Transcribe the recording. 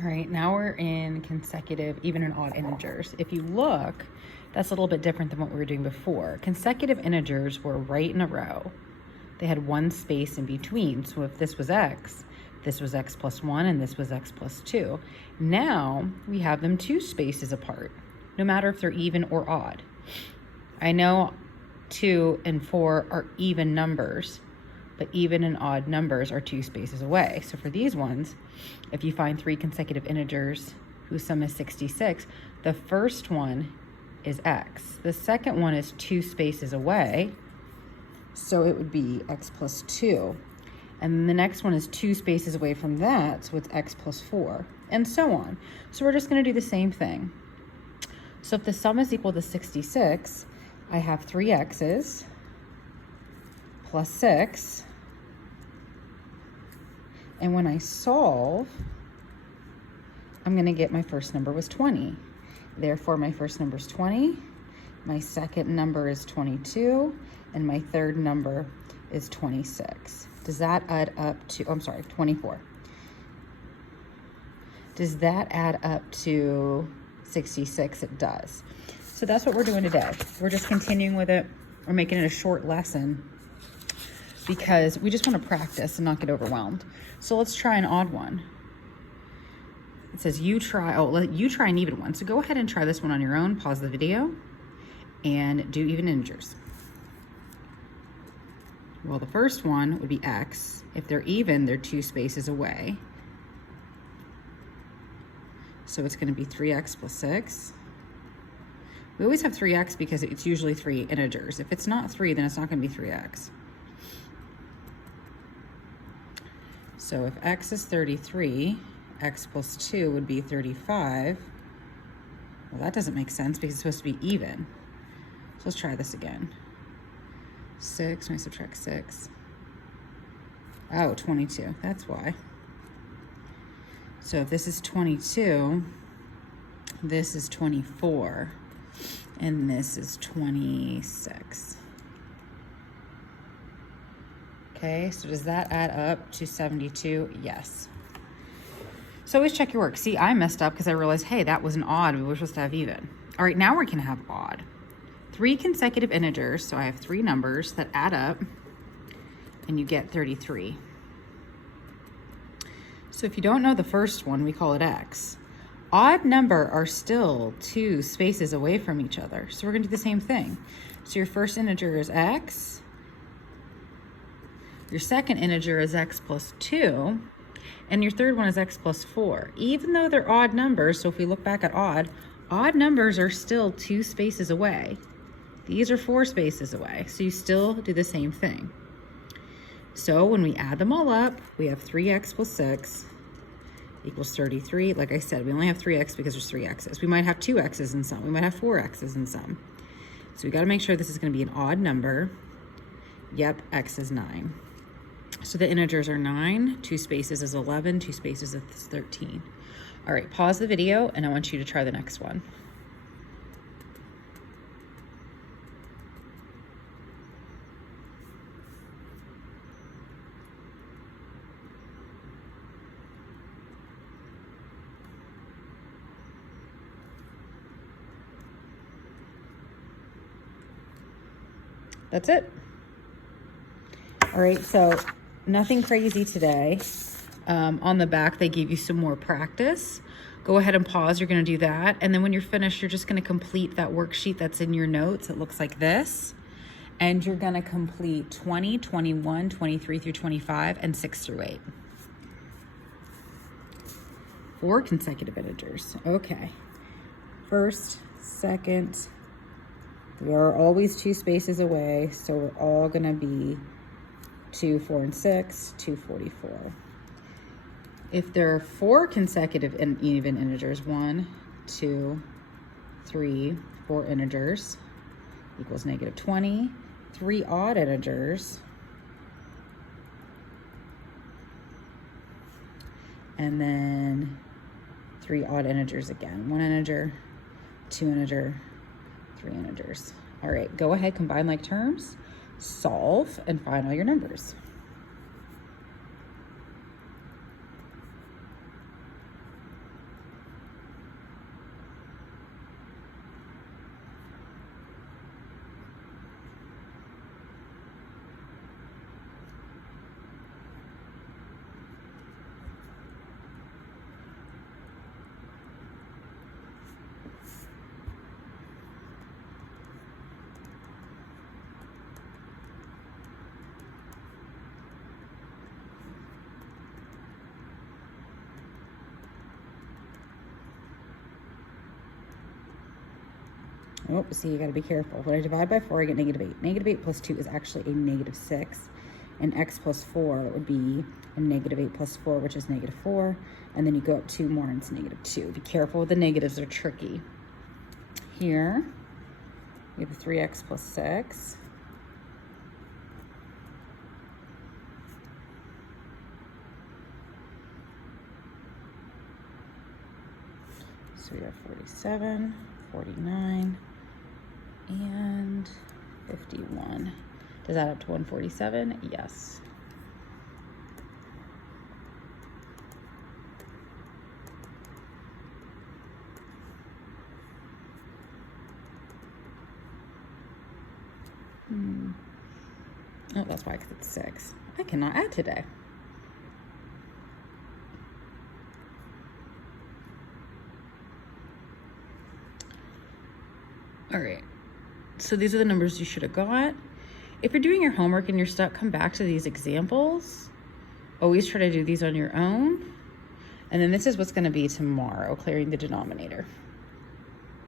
All right, now we're in consecutive even and odd integers. If you look, that's a little bit different than what we were doing before. Consecutive integers were right in a row. They had one space in between. So if this was x plus 1, and this was x plus 2. Now we have them 2 spaces apart, no matter if they're even or odd. I know 2 and 4 are even numbers, but even and odd numbers are 2 spaces away. So for these ones, if you find 3 consecutive integers whose sum is 66, the first one is x. The second one is 2 spaces away, so it would be x plus 2. And then the next one is 2 spaces away from that, so it's x plus 4, and so on. So we're just going to do the same thing. So if the sum is equal to 66, I have 3 x's plus 6. And when I solve, I'm going to get my first number was 20. Therefore, my first number is 20. My second number is 22. And my third number is 26. Does that add up to, 24. Does that add up to 66? It does. So that's what we're doing today. We're just continuing with it. We're making it a short lesson because we just want to practice and not get overwhelmed. So let's try an odd one. It says you try an even one. So go ahead and try this one on your own. Pause the video and do even integers. Well, the first one would be x. If they're even, they're 2 spaces away. So it's going to be 3x plus 6. We always have 3x because it's usually 3 integers. If it's not 3, then it's not going to be 3x. So if x is 33, x plus 2 would be 35. Well, that doesn't make sense because it's supposed to be even. So let's try this again. 6, when I subtract 6. Oh, 22, that's why. So if this is 22, this is 24, and this is 26. Okay, so does that add up to 72? Yes. So always check your work. See, I messed up because I realized, hey, that was an odd. We were supposed to have even. All right, now we can have odd. 3 consecutive integers, so I have 3 numbers that add up, and you get 33. So if you don't know the first one, we call it x. Odd number are still 2 spaces away from each other, so we're going to do the same thing. So your first integer is x. Your second integer is x plus 2, and your third one is x plus 4. Even though they're odd numbers, so if we look back at odd numbers are still 2 spaces away. These are 4 spaces away, so you still do the same thing. So when we add them all up, we have 3x plus 6 equals 33. Like I said, we only have 3x because there's 3 x's. We might have 2 x's in some. We might have 4 x's in some. So we got to make sure this is going to be an odd number. Yep, x is 9. So the integers are 9, 2 spaces is 11, 2 spaces is 13. All right, pause the video, and I want you to try the next one. That's it. All right, so nothing crazy today. On the back, they give you some more practice. Go ahead and pause. You're going to do that. And then when you're finished, you're just going to complete that worksheet that's in your notes. It looks like this. And you're going to complete 20, 21, 23 through 25, and 6 through 8. 4 consecutive integers. Okay. First, second. We are always 2 spaces away, so we're all going to be 2, 4, and 6, 244. If there are 4 consecutive and even integers, 1, 2, 3, 4 integers equals negative 20. 3 odd integers, and then 3 odd integers again. 1 integer, 2 integer, 3 integers. All right, go ahead, combine like terms, solve, and find all your numbers. Oh, see, you got to be careful. When I divide by 4, I get negative 8. Negative 8 plus 2 is actually a negative 6. And x plus 4 would be a negative 8 plus 4, which is negative 4. And then you go up 2 more, and it's negative 2. Be careful with the negatives. They're tricky. Here, we have 3x plus 6. So we have 47, 49, and 51. Does that add up to 147? Yes. Oh, that's why, because it's 6. I cannot add today. All right, so these are the numbers you should have got. If you're doing your homework and you're stuck, come back to these examples. Always try to do these on your own. And then this is what's going to be tomorrow, clearing the denominator.